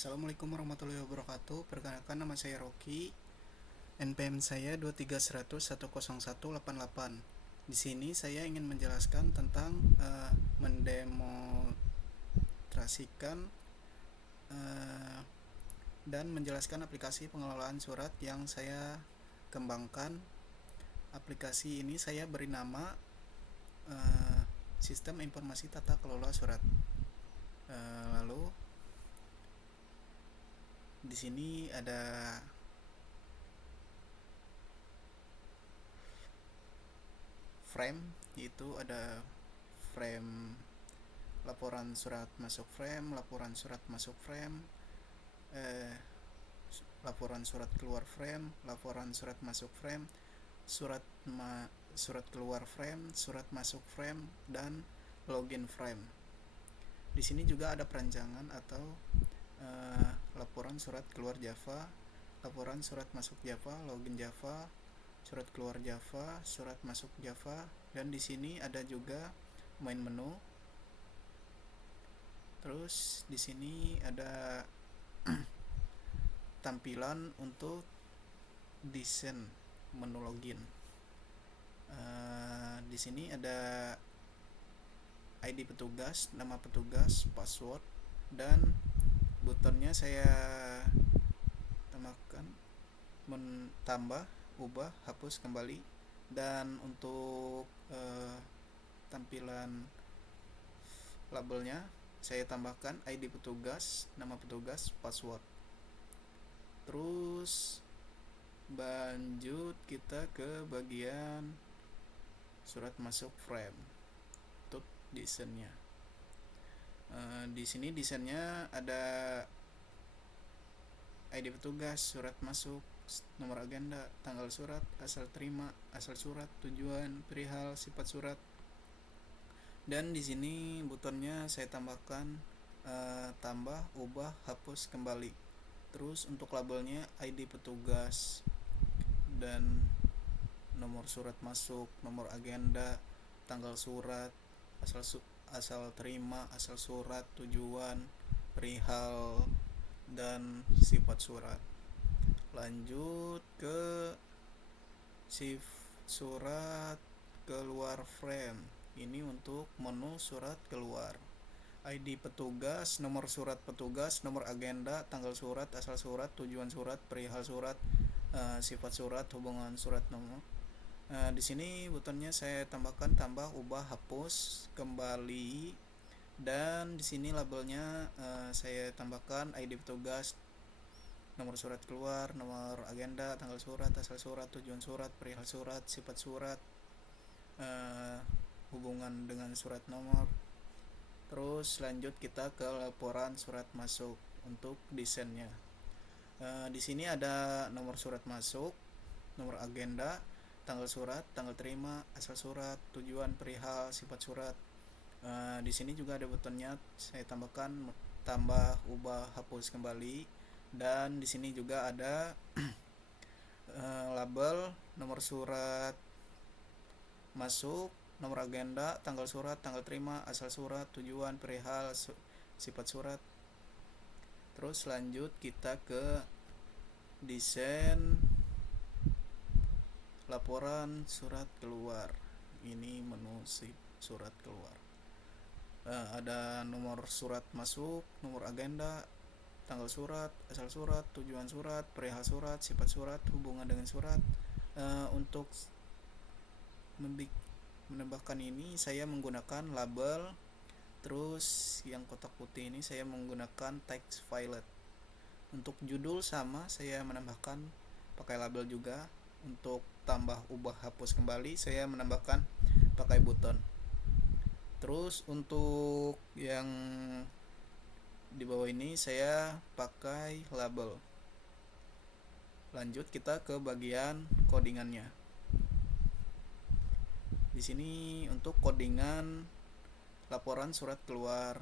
Assalamualaikum warahmatullahi wabarakatuh. Perkenalkan, nama saya Rocky. NPM saya 231010188. Di sini saya ingin menjelaskan tentang mendemonstrasikan dan menjelaskan aplikasi pengelolaan surat yang saya kembangkan. Aplikasi ini saya beri nama Sistem Informasi Tata Kelola Surat. Lalu di sini ada frame, yaitu ada frame laporan surat masuk frame, laporan surat masuk frame, laporan surat keluar frame, laporan surat masuk frame, surat keluar frame, surat masuk frame, dan login frame. Di sini juga ada perancangan atau laporan surat keluar Java, laporan surat masuk Java, login Java, surat keluar Java, surat masuk Java, dan di sini ada juga main menu. Terus di sini ada tampilan untuk desain menu login. Di sini ada ID petugas, nama petugas, password, dan butonnya saya tambahkan tambah, ubah, hapus, kembali. Dan untuk tampilan labelnya saya tambahkan ID petugas, nama petugas, password. Terus lanjut kita ke bagian surat masuk frame untuk desainnya. Di sini desainnya ada ID petugas, surat masuk, nomor agenda, tanggal surat, asal terima, asal surat, tujuan, perihal, sifat surat. Dan di sini butonnya saya tambahkan tambah, ubah, hapus, kembali. Terus untuk labelnya ID petugas dan nomor surat masuk, nomor agenda, tanggal surat, asal terima, asal surat, tujuan, perihal, dan sifat surat. Lanjut ke surat keluar frame. Ini untuk menu surat keluar. ID petugas, nomor surat petugas, nomor agenda, tanggal surat, asal surat, tujuan surat, perihal surat, sifat surat, hubungan surat, nomor. Di sini butonnya saya tambahkan tambah, ubah, hapus, kembali. Dan di sini labelnya saya tambahkan ID petugas, nomor surat keluar, nomor agenda, tanggal surat, asal surat, tujuan surat, perihal surat, sifat surat, hubungan dengan surat, nomor. Terus lanjut kita ke laporan surat masuk untuk desainnya. Di sini ada nomor surat masuk, nomor agenda, tanggal surat, tanggal terima, asal surat, tujuan, perihal, sifat surat. Di sini juga ada butonnya saya tambahkan tambah, ubah, hapus, kembali. Dan di sini juga ada label nomor surat masuk, nomor agenda, tanggal surat, tanggal terima, asal surat, tujuan, perihal, sifat surat. Terus lanjut kita ke desain laporan surat keluar. Ini menu surat keluar. Ada nomor surat masuk, nomor agenda, tanggal surat, asal surat, tujuan surat, perihal surat, sifat surat, hubungan dengan surat. Untuk menambahkan ini saya menggunakan label. Terus yang kotak putih ini saya menggunakan text filet. Untuk judul sama, saya menambahkan pakai label juga. Untuk tambah, ubah, hapus, kembali, saya menambahkan pakai buton. Terus untuk yang di bawah ini saya pakai label. Lanjut kita ke bagian codingannya. Di sini untuk codingan laporan surat keluar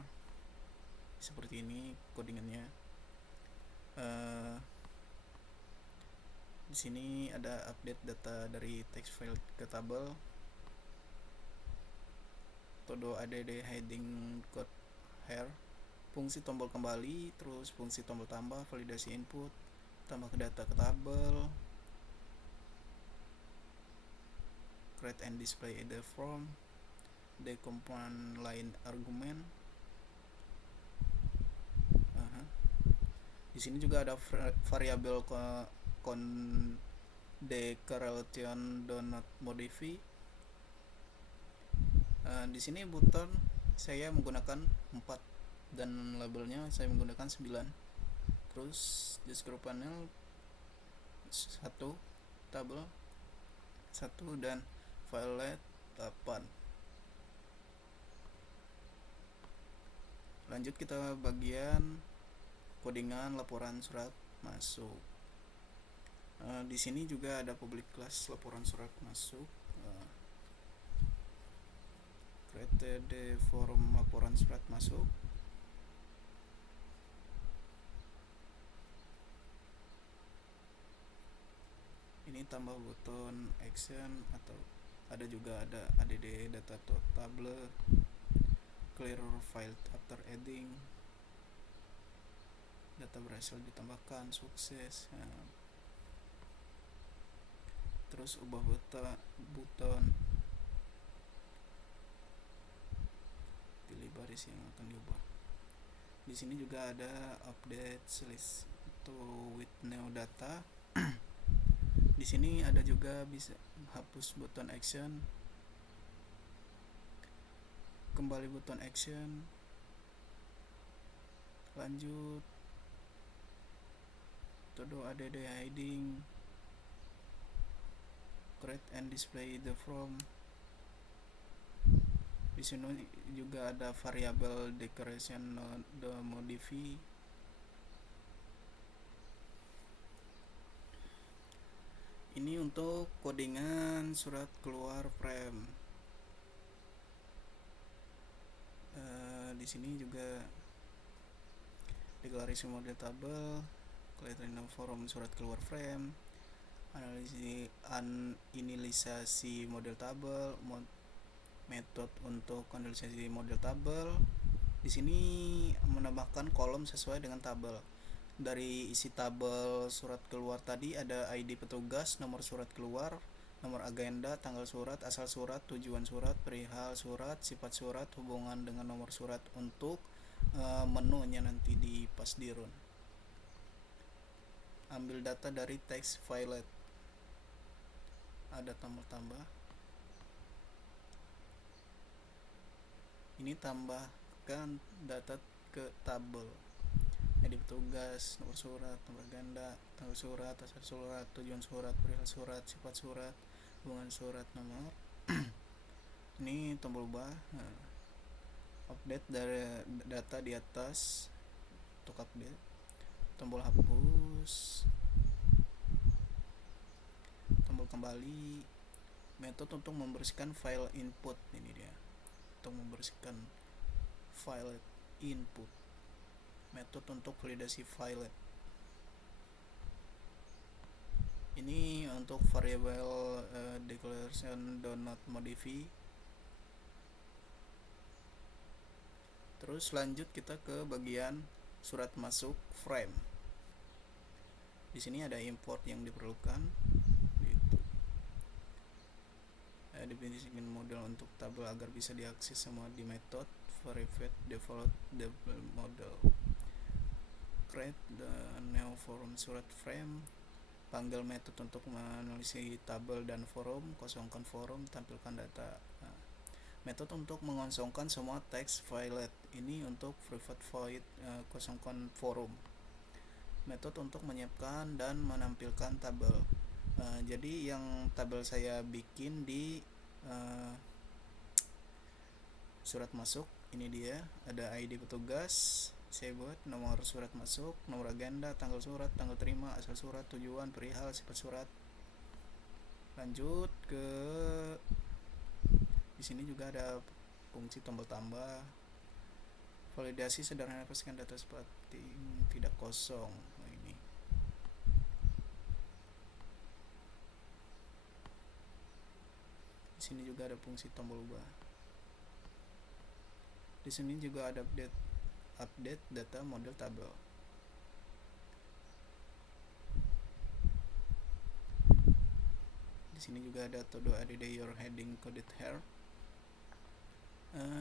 seperti ini codingannya. Di sini ada update data dari text file ke tabel. Todo add heading code here. fungsi tombol kembali, terus fungsi tombol tambah, validasi input, tambah ke data ke tabel, create and display the from, decomponent line argument. Di sini juga ada variabel declaration do not modify. Di sini button saya menggunakan 4 dan labelnya saya menggunakan 9. Terus di scroll panel 1 tabel 1 dan file 8. Lanjut kita bagian codingan laporan surat masuk. Di sini juga ada public class laporan surat masuk. Create the form laporan surat masuk. Ini tambah button action, atau ada juga ada add data to table, clear file after adding, data berhasil ditambahkan, sukses. Terus ubah button, pilih baris yang akan diubah. Di sini juga ada update list to with new data. Di sini ada juga bisa hapus button action, kembali button action, lanjut, todo add hiding, create and display the from. Di sini juga ada variabel declaration do modify. Ini untuk codingan surat keluar frame. Di sini juga deklarasi model tabel, kelihatan form surat keluar frame, inisialisasi model tabel, metode untuk inisialisasi model tabel. Di sini menambahkan kolom sesuai dengan tabel. Dari isi tabel surat keluar tadi ada ID petugas, nomor surat keluar, nomor agenda, tanggal surat, asal surat, tujuan surat, perihal surat, sifat surat, hubungan dengan nomor surat. Untuk menunya nanti di pasdirun. Ambil data dari text filet, ada tambah. Ini tambahkan data ke tabel. Jadi petugas, nomor surat, nomor agenda, tanggal surat, asal surat, tujuan surat, perihal surat, sifat surat, hubungan surat, nomor. Ini tombol ubah, update dari data di atas untuk update, tombol hapus, tombol kembali, metode untuk membersihkan file input. Ini dia, untuk membersihkan file input, metode untuk validasi file. Ini untuk variabel declaration do not modify. Terus lanjut kita ke bagian surat masuk frame. Di sini ada import yang diperlukan, gitu. Definisikan model untuk tabel agar bisa diakses semua di metode verified default model. Create the new form surat frame. Panggil metode untuk menulis tabel dan forum. Kosongkan forum, tampilkan data. Metode untuk mengosongkan semua teks filet. Ini untuk private void, kosongkan forum. Metode untuk menyiapkan dan menampilkan tabel. Jadi yang tabel saya bikin di surat masuk, ini dia, ada ID petugas, saya buat nomor surat masuk, nomor agenda, tanggal surat, tanggal terima, asal surat, tujuan, perihal, sifat surat. Lanjut ke di sini juga ada fungsi tombol tambah, validasi sederhana, pastikan data seperti tidak kosong. Ini di sini juga ada fungsi tombol ubah. Di sini juga ada update update data model tabel. Di sini juga ada todo add your heading coded here.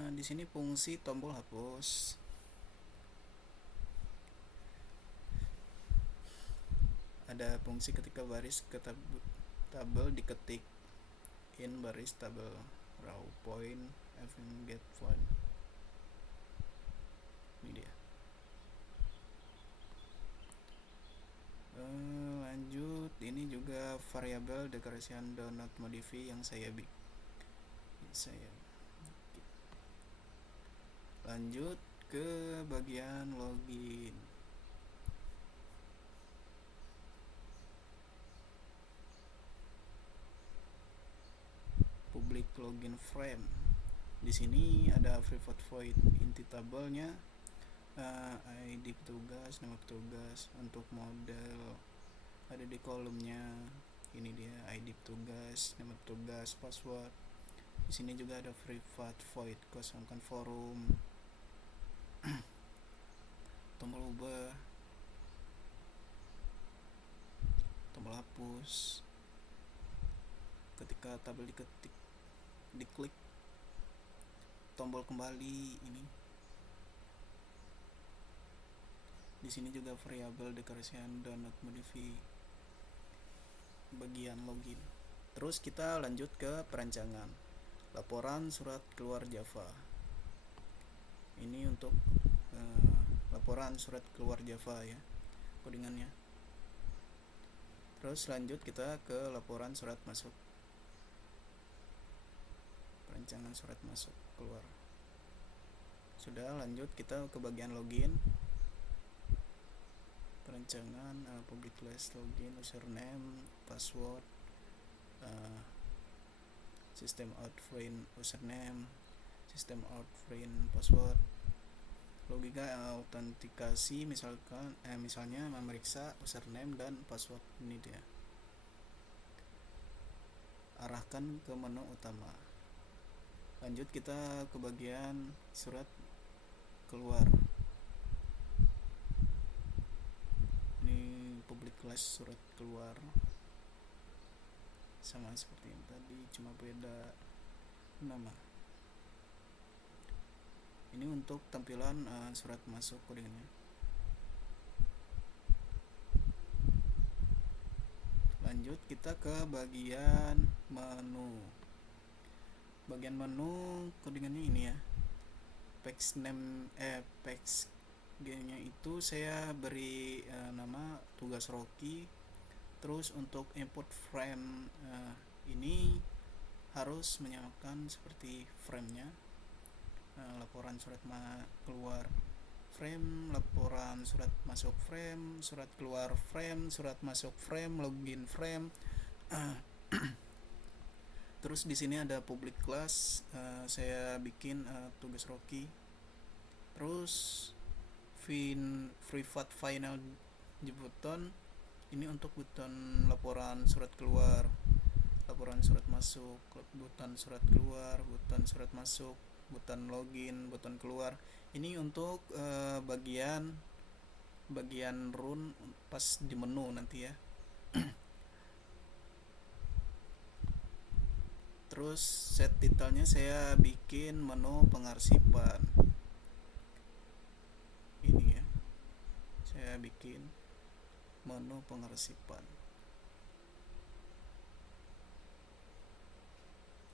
Di sini fungsi tombol hapus. Ada fungsi ketika baris ke tabel diketik in baris tabel raw point fm get point. Ini dia. Lanjut, ini juga variabel decoration do not modify yang saya lanjut ke bagian login. Public login frame. Di sini ada private void inti tabelnya, ID petugas, nama petugas. Untuk model ada di kolomnya. Ini dia ID petugas, nama petugas, password. Di sini juga ada private void, kosongkan forum, tombol ubah, tombol hapus. Ketika tabel diklik, tombol kembali ini. Di sini juga variabel decoration do not modify bagian login. Terus kita lanjut ke perancangan. Laporan surat keluar Java. Ini untuk laporan surat keluar Java ya, codingannya. Terus lanjut kita ke laporan surat masuk. Perancangan surat masuk keluar. Sudah, lanjut kita ke bagian login. Perancangan public class login, username, password, system out friend username, system out friend password. Logika autentikasi misalnya memeriksa username dan password. Ini dia. Arahkan ke menu utama. Lanjut kita ke bagian surat keluar. Ini public class surat keluar, sama seperti yang tadi, cuma beda nama. Ini untuk tampilan surat masuk codingannya. Lanjut kita ke bagian menu. Bagian menu codingannya ini ya. Page name page G-nya itu saya beri nama tugas Rocky. Terus untuk input frame ini harus menyamakan seperti frame-nya. Laporan surat keluar frame, laporan surat masuk frame, surat keluar frame, surat masuk frame, login frame. Terus di sini ada public class, saya bikin tugas Rocky. Terus private final button, ini untuk button laporan surat keluar, laporan surat masuk, button surat keluar, button surat masuk, button login, button keluar. Ini untuk bagian run pas di menu nanti ya. Terus set detailnya saya bikin menu pengarsipan. Ini ya, saya bikin menu pengarsipan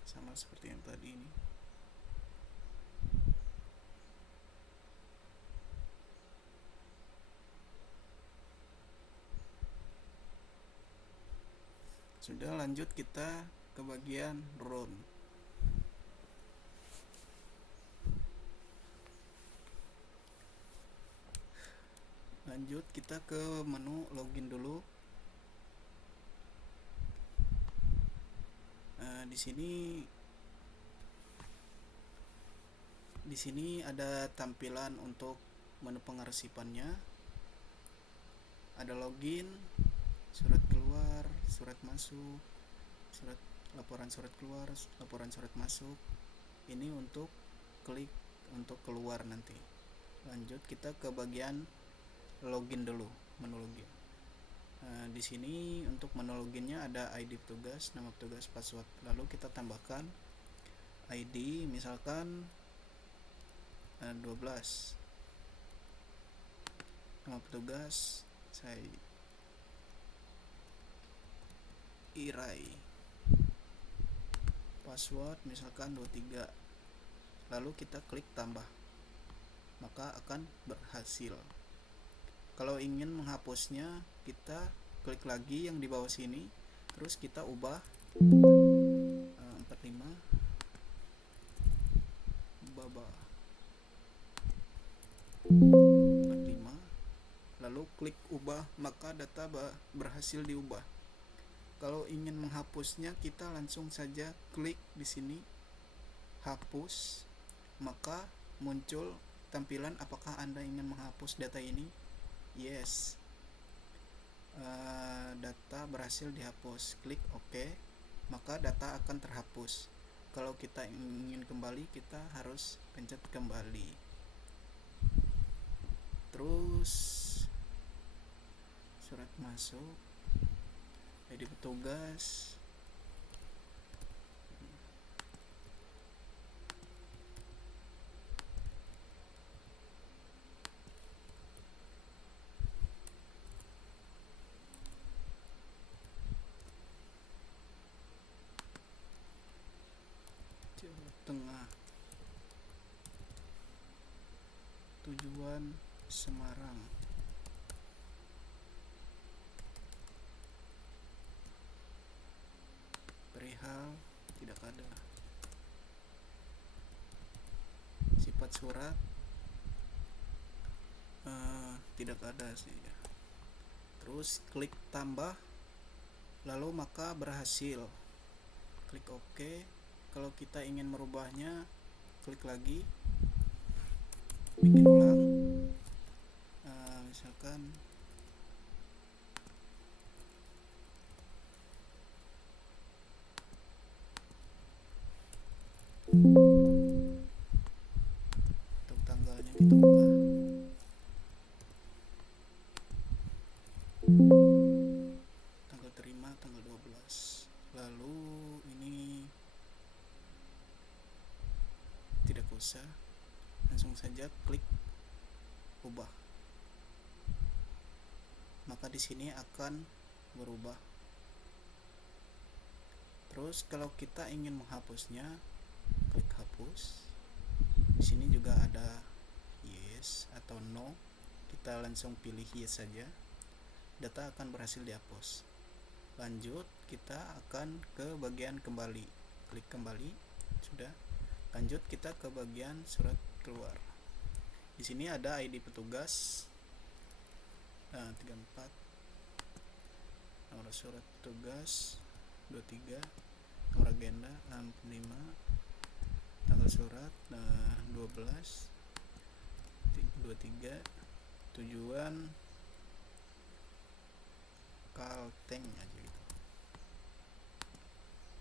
sama seperti yang tadi ini. Sudah, lanjut kita ke bagian run. Lanjut kita ke menu login dulu. Di sini ada tampilan untuk menu pengarsipannya. Ada login, surat keluar, surat masuk, laporan surat keluar, laporan surat masuk. Ini untuk klik untuk keluar nanti. Lanjut kita ke bagian login dulu, menu login. Di sini untuk menu loginnya ada ID petugas, nama petugas, password. Lalu kita tambahkan ID, misalkan 12. Nama petugas saya Irai. Password misalkan 23. Lalu kita klik tambah, maka akan berhasil. Kalau ingin menghapusnya, kita klik lagi yang di bawah sini, terus kita ubah 45 baba 45, lalu klik ubah, maka data berhasil diubah. Kalau ingin menghapusnya, kita langsung saja klik di sini hapus, maka muncul tampilan apakah Anda ingin menghapus data ini. Yes, data berhasil dihapus. Klik OK, maka data akan terhapus. Kalau kita ingin kembali, kita harus pencet kembali. Terus surat masuk, ID petugas, Jawa Tengah, tujuan Semarang. Perihal tidak ada. Sifat surat tidak ada sih. Terus klik tambah, lalu maka berhasil. Klik OK. Kalau kita ingin merubahnya, klik lagi, bikin ulang. Misalkan untuk tanggalnya kita ubah tanggal terima tanggal 12. Lalu ini tidak usah, langsung saja klik ubah, maka di sini akan berubah. Terus kalau kita ingin menghapusnya, klik hapus. Di sini juga ada yes atau no. Kita langsung pilih yes saja. Data akan berhasil dihapus. Lanjut, kita akan ke bagian kembali. Klik kembali. Sudah. Lanjut kita ke bagian surat keluar. Di sini ada ID petugas 34, nomor surat petugas 23, nomor agenda 65, tanggal surat 12 23, tujuan Kalteng aja gitu.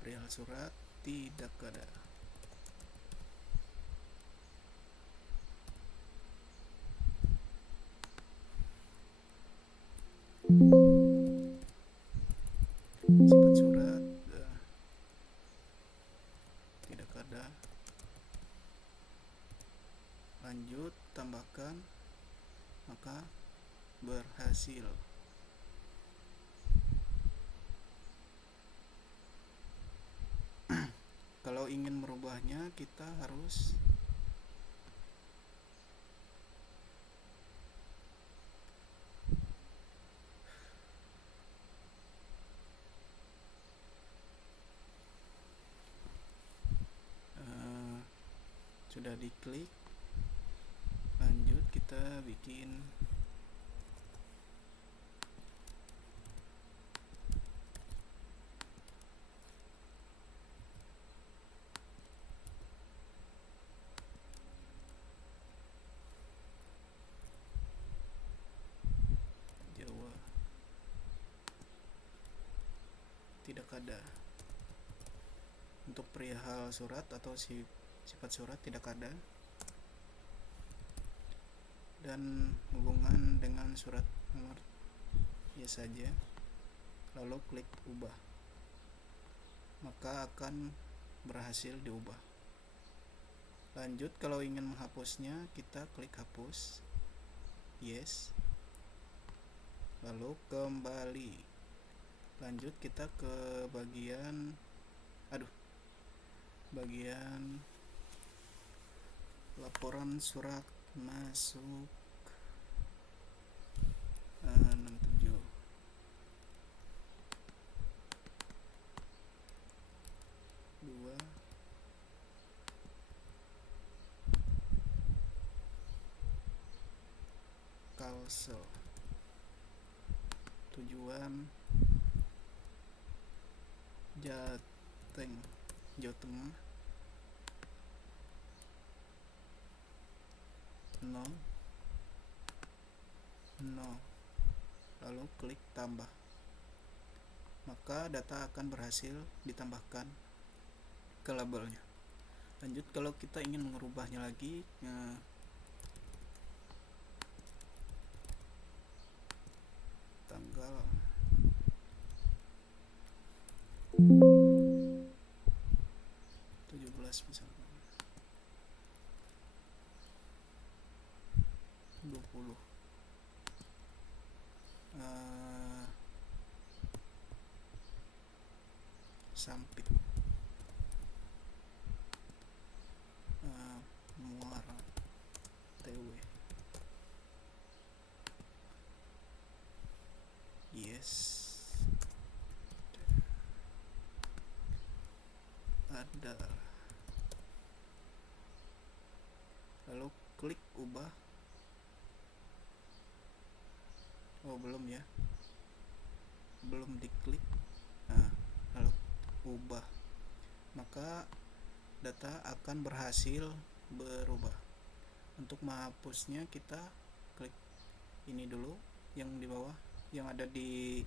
Perihal surat tidak ada. Sifat surat tidak ada. Lanjut, tambahkan, maka berhasil. Kalau ingin merubahnya, kita harus sudah diklik. Lanjut, kita bikin Jawa. Tidak ada. Untuk perihal surat atau sifat surat tidak ada. dan hubungan dengan surat nomor biasa saja, lalu klik ubah, maka akan berhasil diubah. Lanjut, kalau ingin menghapusnya, kita klik hapus, yes, lalu kembali. Lanjut kita ke bagian laporan surat masuk 67. Dua Kalsel, tujuan Jateng, Jawa Tengah, no, lalu klik tambah, maka data akan berhasil ditambahkan ke labelnya. Lanjut, kalau kita ingin mengubahnya lagi, tanggal 17 misalkan, 20, Sampit, Muara, TW, yes, ada, lalu klik ubah. Belum ya, belum diklik. Lalu ubah, maka data akan berhasil berubah. Untuk menghapusnya, kita klik ini dulu yang di bawah, yang ada di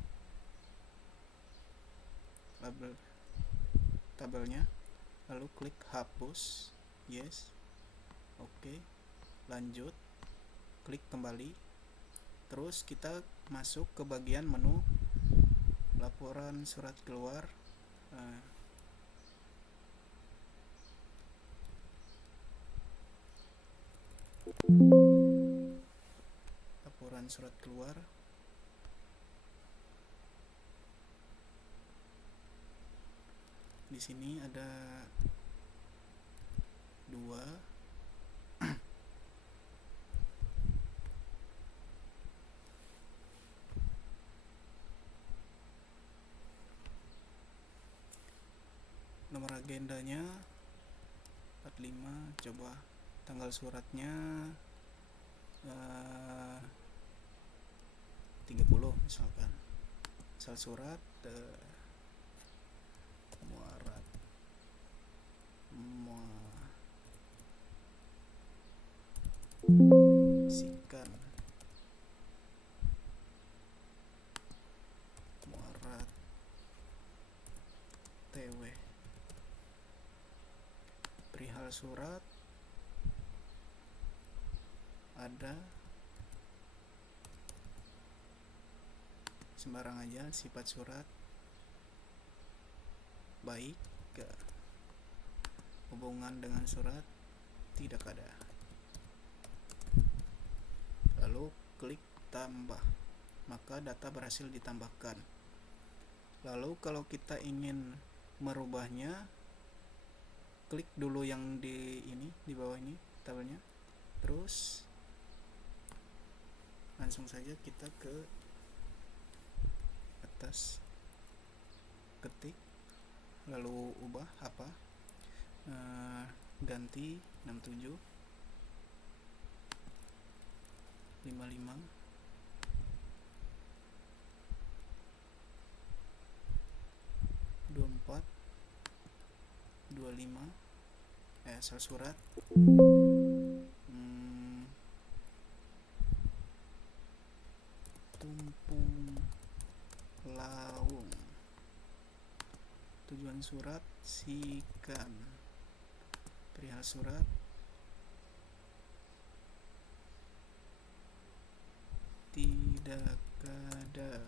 label tabelnya, lalu klik hapus, yes, oke. Lanjut, klik kembali. Terus kita masuk ke bagian menu laporan surat keluar. Laporan surat keluar. Di sini ada dua, nomor agendanya 45, coba tanggal suratnya 30 misalkan. Asal surat Sikan, Muarat, TW. Perihal surat ada, sembarang aja. Sifat surat baik, hubungan dengan surat tidak ada. Lalu klik tambah, maka data berhasil ditambahkan. Lalu kalau kita ingin merubahnya, klik dulu yang di bawah ini tabelnya, terus langsung saja kita ke atas, ketik, lalu ubah apa, ganti 67 55 24 25, asal surat Tumpung Lawung, tujuan surat Sikan, perihal surat tidak ada.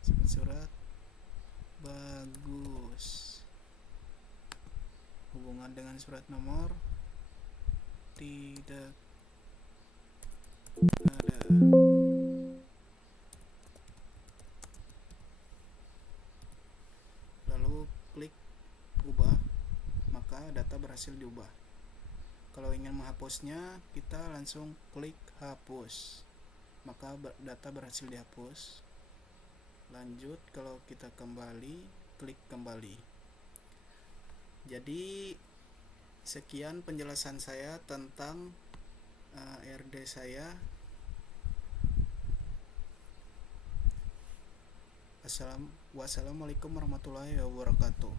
Sifat surat bagus. Hubungan dengan surat nomor tidak ada. Lalu klik ubah, maka data berhasil diubah. Kalau ingin menghapusnya, kita langsung klik hapus, maka data berhasil dihapus. Lanjut, kalau kita kembali, klik kembali. Jadi sekian penjelasan saya tentang RD saya. Wassalamualaikum warahmatullahi wabarakatuh.